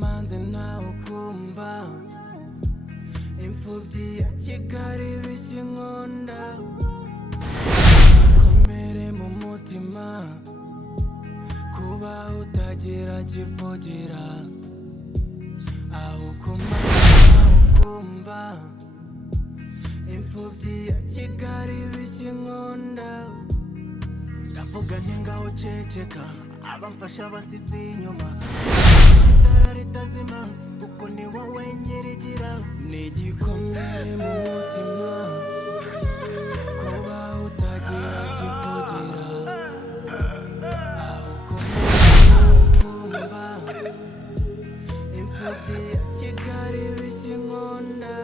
manze nawe ukumva imfubyi ya Kigali bishinkunda komere mu mutima kuba utagira kivugira aho kumva imfubyi ya Kigali bishinkunda ndavuga ntingaho ceceka abamfasha bansize inyuma itara ritazima kuko ni wowe nyirigira nigikomere mu mutima kuba utagira kivugira aho kumva imfubyi ya Kigali bishinkunda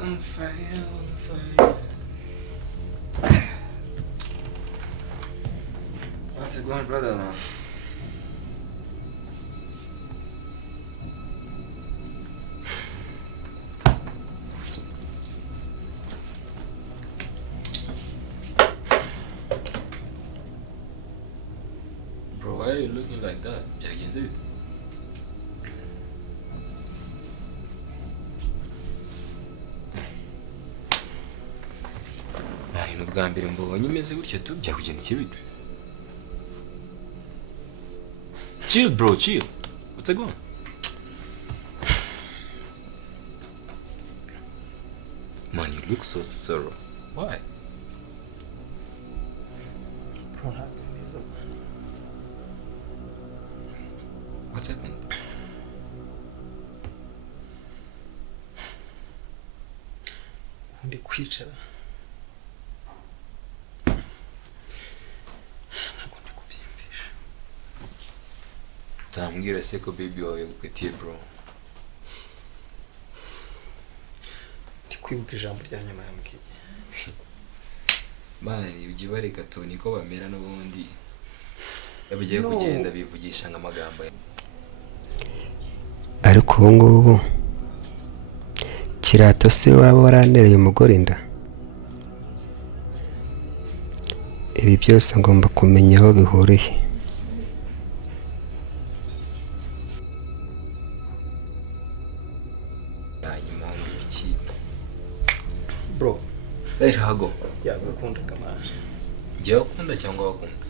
On fire, on fire. What's it going, brother, man? Bro, why are you looking like that? Byagenze bite? Bwa mbere mbonye imeze gutyo tu byakugenda ikibito. Chill bro, chill. What's going on? Man, you look so sorrow. Why? Bro, not amazing. What's happened? Ndi kwicara. Tambwira se ko baby wawe guketiye bro. Ndi kwibuka ijambo rya nyuma yambwiye. Man, ibyo bareka to niko bamera n'ubundi. Yabugiye kugenda bivugisha nk'amagambo. Ariko ubu ngubu Kirato se waba waranereye umugore inda. Ibi byose ngomba kumenya aho bihuriye. Bro, rero hago. Yagukunda kamana. Ngiye ukunda cyangwa wakunda?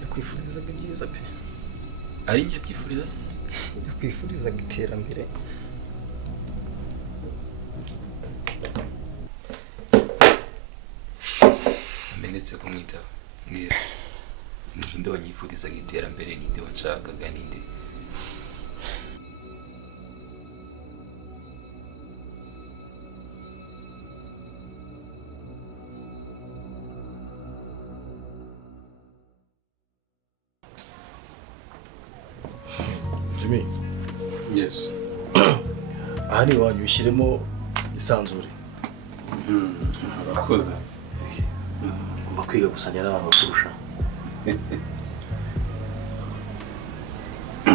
Yakwifurizaga ibyiza pe. Ari njye byifuriza se? Yakwifurizaga iterambere. Amenetse kumwitaba. Ngira. Ninde wanyifurizaga iterambere, ninde wanshakaga, ninde? Jimmy. Yes. Ahani wanyu ushyiremo isanzure. Arakoze. Ngomba kwiga gusanya n'abantu bakurusha.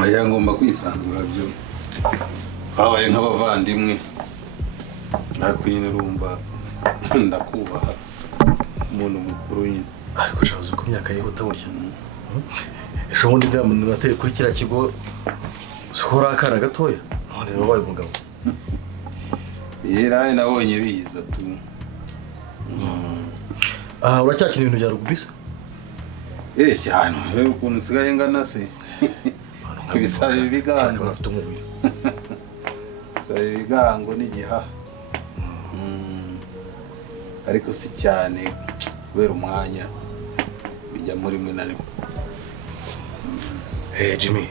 Aya ngomba kwisanzura byo. Twabaye nk'abavandimwe. Ariko nyine urumva ndakubaha umuntu mukuru nyine. Ariko shabuze ko imyaka yihuta burya. Ejo bundi bwa muntu nateye kuri kiriya kigo sukora akana gatoya. None wabaye umugabo. Yeraye nabonye biza tu. Uracyakina ibintu bya rugby se? Cyane. Ukuntu sigaye ngana se. Ibisabe bigango bafite umubiri. Sabe bigango n'igiha. Ariko si cyane kubera umwanya bijya muri mwe na rimwe. Hey Jimmy.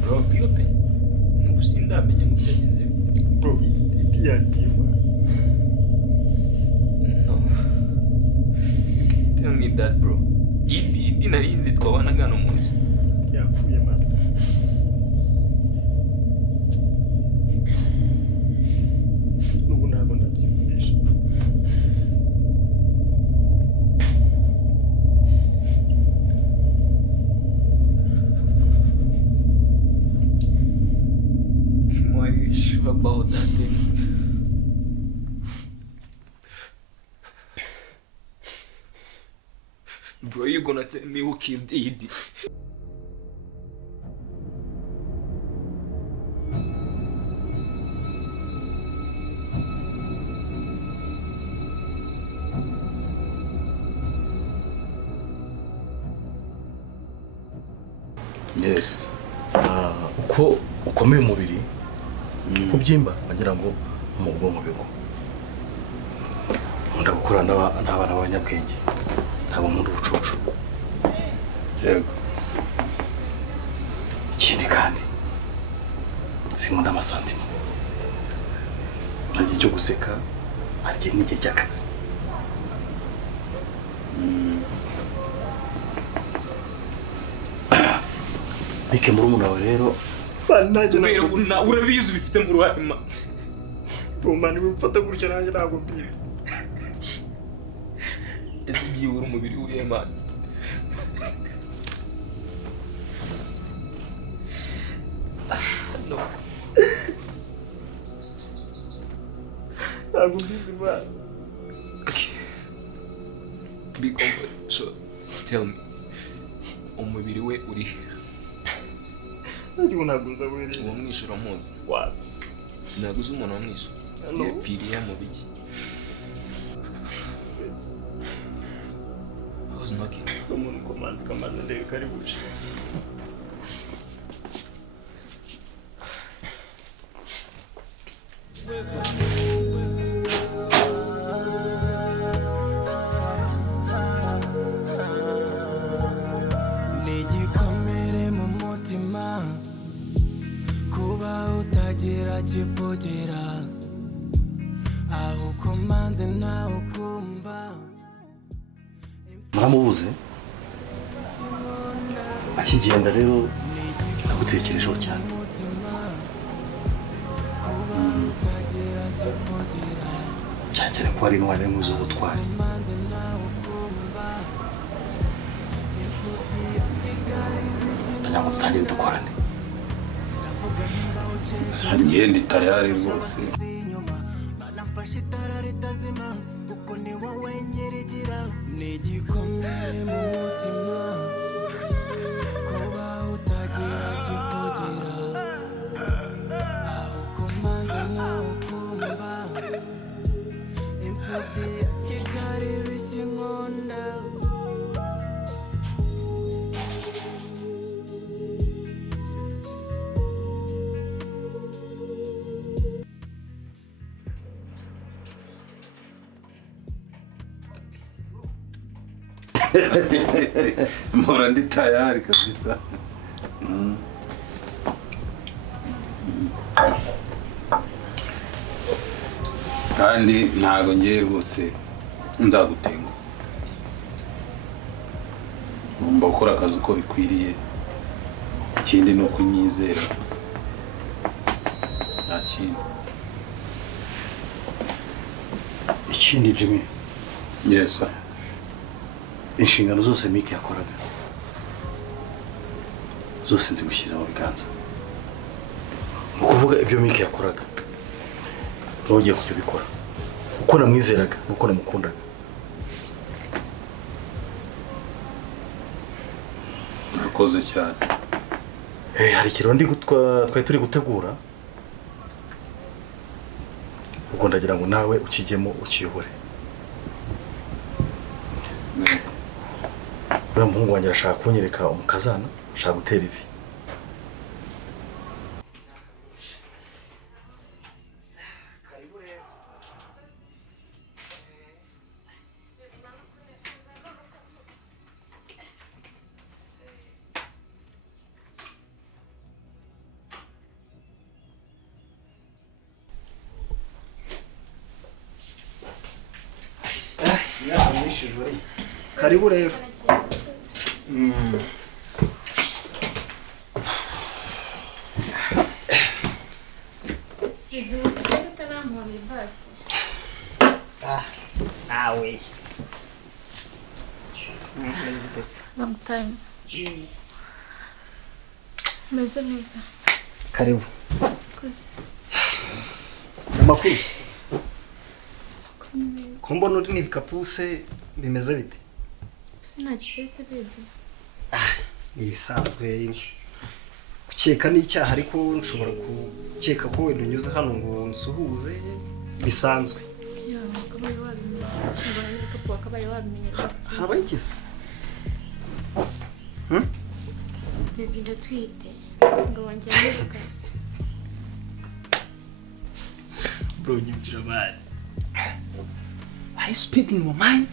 Bro, be open. sindamenya ngo byagenze bite. Bro, iti yagiye man. No. You can tell me that, bro. Idi narinzi twabanaga hano mu nzu. Yapfuye man. N'ubu ntabwo ndabyiyumvisha. Why are you sure about that thing? Bro, you gonna tell me who killed Edie? Yes. Uko ukomeye umubiri kubyimba bagira ngo mu bwonko bigo. Nkunda gukora n'abana b'abanyabwenge ntabwo nkunda ubucucu. Yego. Ikindi kandi sinkunda amasantima. Ntagiye cyo guseka hagiye n'igihe cy'akazi. Nike murumuna wawe rero Nanjye ntabwo mbizi. Urabizi ubifite mu ruhare ma. Bro man, wimfata gutya nanjye ntabwo mbizi. Ese byibura umubiri uriye man. No. Ntabwo mbizi man. Okay. Be comfort. So tell me. Umubiri we uri. Ntabwo ntabwo nzawereye. Uwo mwishura muzi. What? Ntabwo uzi umuntu wamwishyura. Hello? Yapfiriye mu biki. I was knocking. Umuntu komanzi kamaze ndebe kari buce. Nigikomere mu mutima kuba utagira kivugira aho kumanze nawe kumva. muramubuze akigenda rero nagutekerejeho cyane. cyane ko ari intwari mwiza w'ubutwari. ndagira ngo dutangire dukorane. Njye ndi tayari rwose. Banamfashe itara ritazima kuko ni wowe nyirigira. Nigikomere mu mutima kuba utagira kivugira aho kumanza nawe kumva. Imfubyi ya Kigali bishye inkonda. Mpora ndi tayari kabisa. Kandi ntago ngiye rwose nzagutenga. Ngomba gukora akazi uko bikwiriye. Ikindi ni ukunyizera. Nta kindi. ikindi Jimmy, Yes sir. inshingano zose Mike yakoraga zose nzigushyize mu biganza. Mu kuvuga ibyo Mike yakoraga ntugiye kubikora uko namwizeraga nuko namukundaga. Urakoze cyane. Hari ikirundi twari turi gutegura ubwo ndagira ngo nawe ukijyemo ukiyobore. Uriya muhungu wanjye arashaka kunyereka umukazana, ashaka gutera ivi. wishijwe karibu rero awe long time. Meze neza. karibu Koze. amakuru Kumeza. kumbona uri n'ibikapuse bimeze bite Sinagishetse baby. ni ibisanzwe gukeka n'icyaha ariko nshobora gukeka ko wenda unyuze hano ngo nsuhuze bisanzwe Ya, kabaye wabimenye. Shobora n'ibikapu akabaye wabimenye rwose. habaye ikiza Baby ndatwite. Ngo wanjye amuruka. bro nyumvira bari are you speaking in my mind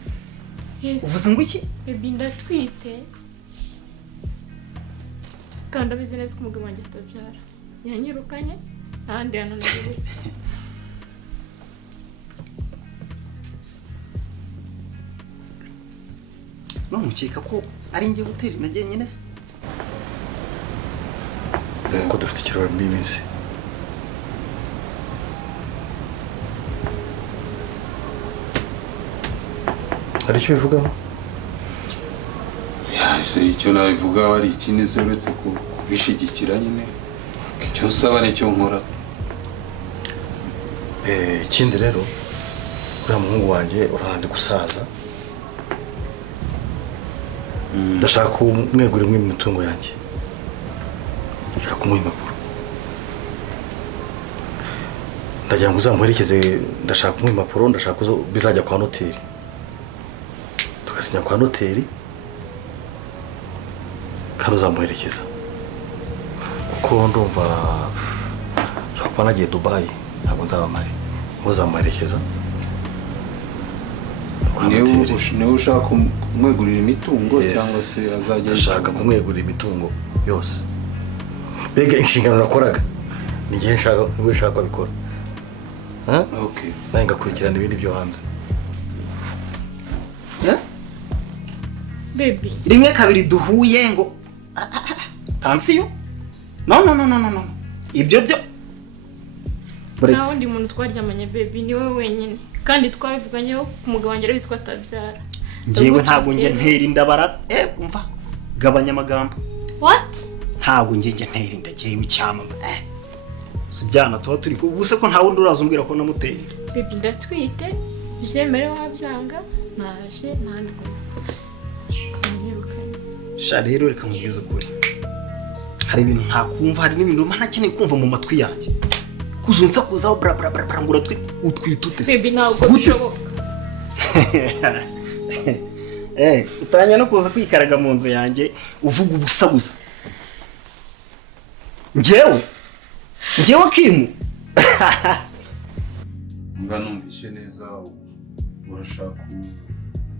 Yes. uvuze ngo iki Baby ndatwite. Kandi abizi neza ko umugabo wanjye atabyara. Yanyirukanye ahandi hano nagiye. none ukeka ko ari njye hoteli nagiye nyine se dore ko dufite ikirori muri iyi minsi hari icyo bivugaho yahise icyo nabivugaho ari ikindi se uretse kubishigikira nyine icyo usaba nicyo nkora ikindi rero uriya muhungu wanjye urahandi gusaza ndashaka kumwegura imwe mu mitungo yanjye ndashaka kumuha impapuro ndagira ngo uzamuherekeze ndashaka kumuha impapuro ndashaka ko bizajya kwa noteri tugasinya kwa noteri kandi uzamuherekeza kuko ndumva nshobora kuba nagiye Dubai ntabwo nzaba mpari uzamuherekeza niwe ushaka kumwegurira imitungo cyangwa se azajya ashaka kumwegurira imitungo yose mbega inshingano nakoraga ni igihe niwe nshaka ko abikora nawe ngakurikirana ibindi byo hanze Baby. rimwe kabiri duhuye ngo tansiyo no ibyo byo Nta wundi muntu twaryamanye baby ni wowe wenyine kandi twabivuganyeho umugabo wanjye arabizi ko atabyara. Ngewe ntabwo nge ntera inda bara umva gabanya amagambo. What? Ntabwo nge ntera inda ngewe cyama. Sibyana tuba turi ko ubuse ko nta wundi urazumbwira ko namutera inda. Baby ndatwite byemere wabyanga naje ntandi ko. Sha rero reka mubwize ukuri. Hari ibintu ntakumva hari n'ibintu ntanakeneye kumva mu matwi yanjye. Kuzunza kuzaho bra ngura utwitute. Baby ntabwo bishoboka. Utanya no kuza kwikaraga mu nzu yanjye uvuga ubusa gusa. Ngewe Kimu. Mba numvise neza urashaka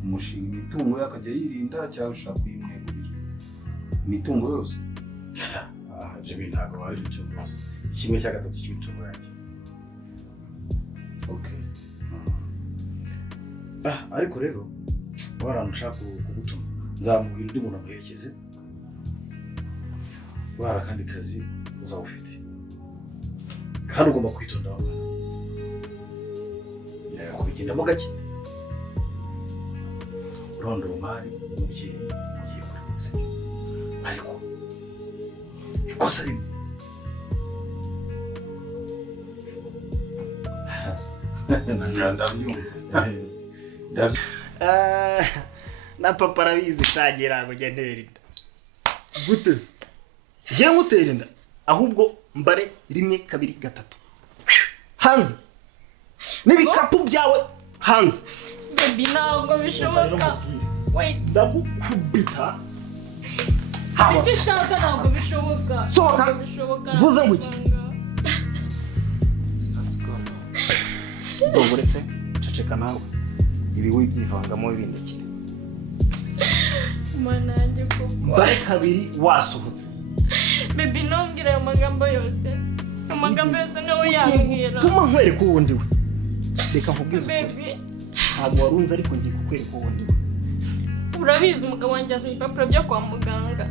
umushinga imitungo yakajya yirinda cyangwa ushaka kuyimwegurira imitungo yose. Jimmy ntabwo wari imitungo yose. Kimwe cya gatatu cy'imitungo yanjye. Okay. Ariko rero waranshaka kugutuma nzamubwira undi muntu amuherekeze. Wara kandi kazi uzawufite. Kandi ugomba kwitonda abana. Kubigendamo gake. Rondo umari umubyeyi mugiye kuri bose. Ariko ikosa rimwe. Na papa arabizi shagira ngo ntera inda. Guteze. Ngiye mutera inda ahubwo mbare rimwe kabiri gatatu. Hanze. N'ibikapu byawe hanze. Baby ntabwo bishoboka. Wait. Ndagukubita. Icyo ushaka ntabwo bishoboka. Sohoka. Vuze ngo iki? Uretse ceceka nawe. Ibi wibyivangamo ibindekire. Mana yanjye koko. Mbare kabiri wasohotse. Baby ntumbwire ayo magambo yose. Amagambo yose nawe yambwira. Tuma nkwereka uwundi we. Reka nkubwize. Baby. ntabwo warunze ariko ngiye kukwereka uwo ndi we. urabizi umugabo wanjye yazanye ibipapuro byo kwa muganga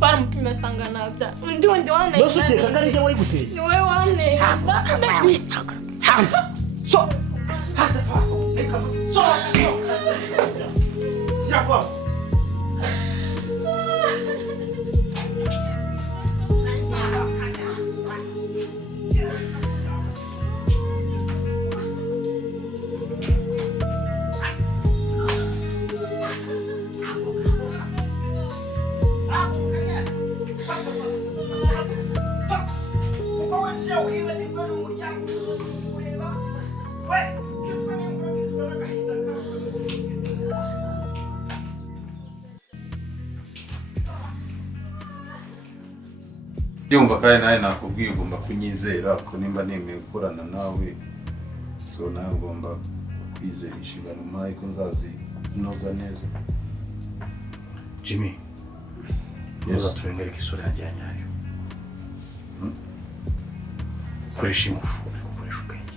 baramupima asanga ntabya undi wundi waneye Bose ukeka ko ari njye wayiguteye? ni wowe waneye Hanze. So. Hanze pa. Reka. So. Yakwa. Yumva kandi nawe nakubwiye ugomba kunyizera ko nimba nemeye gukorana nawe so nawe ugomba kwizera inshingano umpaye ko nzazinoza neza. Jimmy, neza turengereka isura yanjye ya nyayo. Koresha ingufu, koresha ubwenge.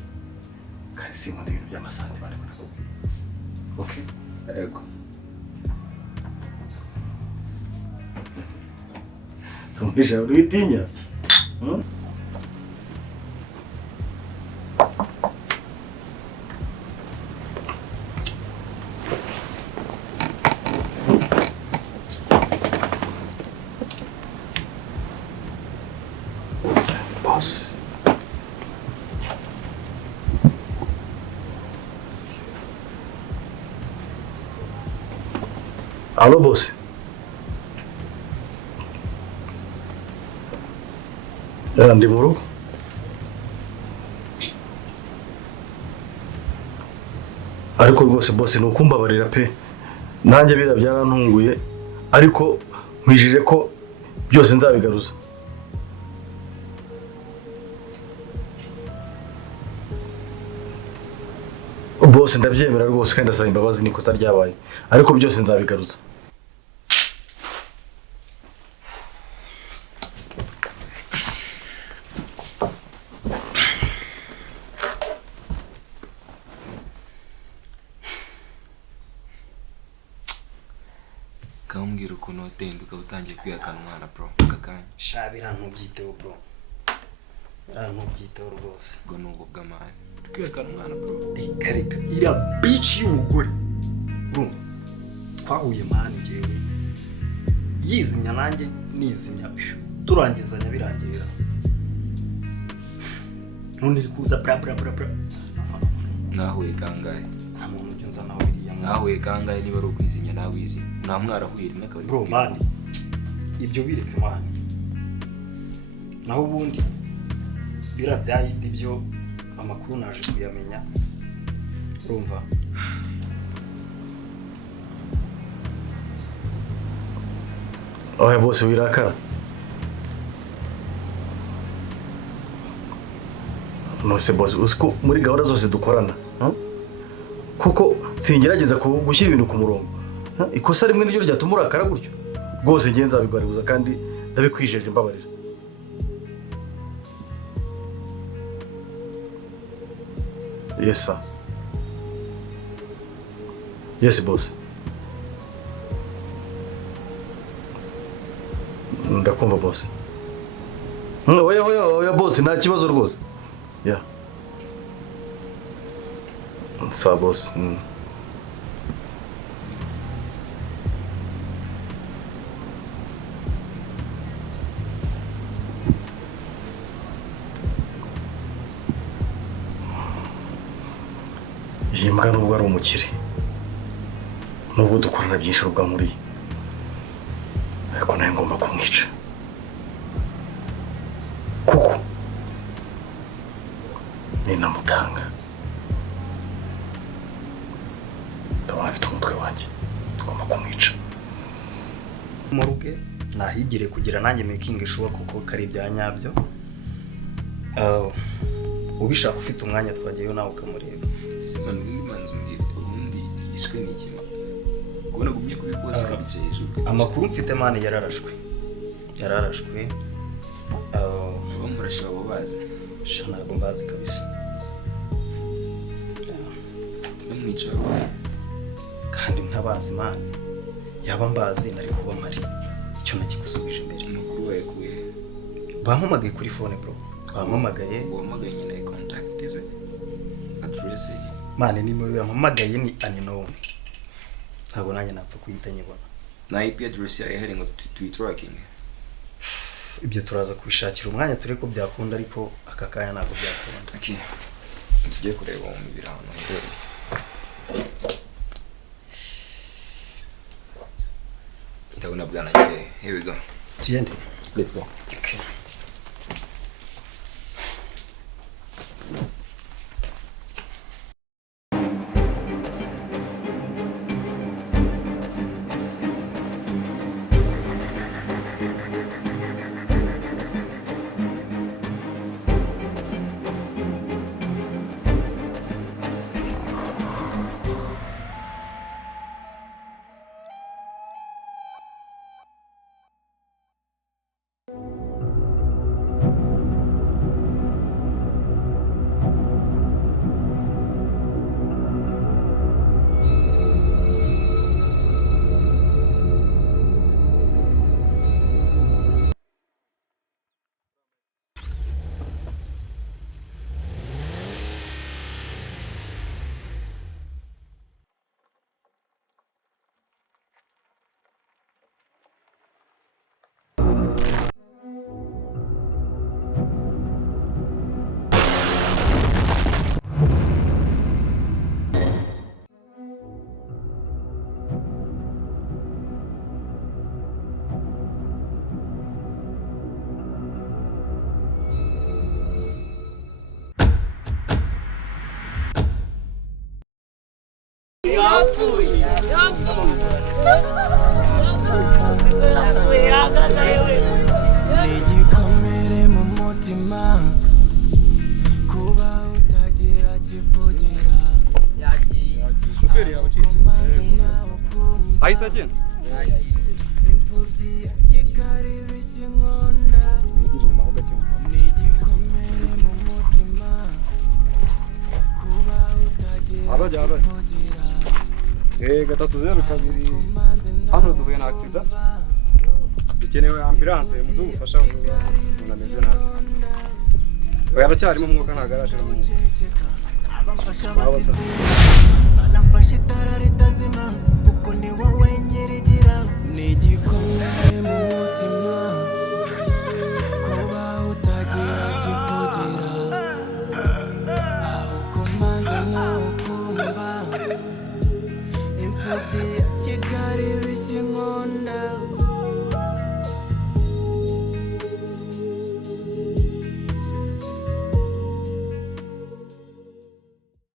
Kandi sinkunda ibintu by'amasantima ariko nakubwiye. Okay? Ego. Tumpisha uritinya. Boss. Alô, boss. Ndi mu rugo. Ariko rwose boss nukumbabarira pe. Nanjye bira byarantunguye ariko nkwijije ko byose nzabigaruza. Boss ndabyemera rwose kandi ndasaba imbabazi nikosa ryabaye ariko byose nzabigaruza. Kambwira ukuntu watenduka utangiye kwihakana umwana bro kakanya. Shabira ntubyiteho bro. Ntubyiteho rwose. Ngo nubu bw'amani. Kwihakana umwana bro. Reka ira bitch y'umugore. Bro. Twahuye mani ngewe. Yizimya nanjye nizimya. Turangizanya birangirira. None iri kuza bra. Nahuye kangahe? Nta muntu ujya unza nawe iriya. Nahuye kangahe niba ari ukwizimya nawe wizi. Nta mwarahuye rimwe akaba. Bro mani. Ibyo bireke mani. Naho ubundi bira byayindi byo amakuru naje kuyamenya. Urumva? Oya bose wirakara. Nose boss usko muri gahunda zose dukorana, kuko singerageza gushyira ibintu ku murongo. Ikosa rimwe n'iryo ryatuma urakara gutyo. Rwose ngiye nzabigwaribuza kandi ndabikwijeje mbabarira. Yes sir. Yes boss. Ndakumva boss. Oya boss nta kibazo rwose. Yeah. Sa boss. Iyi mbwa nubwo ari umukire. Nubwo dukorana byinshi rubwa muri. Ariko nawe ngomba kumwica. Kuko ninamutanga ndabona afite umutwe wanjye ngomba kumwica. Mu ruge nahigire kugira nanjye making sure kuko kari bya nyabyo. Ubishaka ufite umwanya twagiyeyo nawe ukamureba. Ese manu manzi mbire ubundi ishwe n'ikima. Kubona gumye kubikoza kabice hejuru. Amakuru mfite mani yararashwe. Abamurashe babo bazi. Ntabwo mbazi kabisa. kandi ntabazi Imana yaba mbazi nari kuba mari icyo nakigusubije imbere Amakuru wayakuye bampamagaye kuri phone bro bampamagaye nyine contact ze address Mane ni muri bampamagaye ni unknown ntabwo nanjye napfa kuyita nyibona na IP address yawe hari ngo tracking ibyo turaza kubishakira umwanya ture ko byakunda ariko aka kanya ntabwo byakunda okay tujye kureba mu birahano ndabona bwana cye here we go tugende let's go okay Nigikomere mu mutima kuba utagira kivugira shoferi yabacitse ahise agenda imfubyi ya Kigali bishingonda nigikomere mu mutima kuba utagira kivugira 302 hano duhuye na accident dukenewe ambulance mudufasha umuntu ameze nabi yaracyarimo umwuka nta garage no abamfasha banamfasha itara ritazima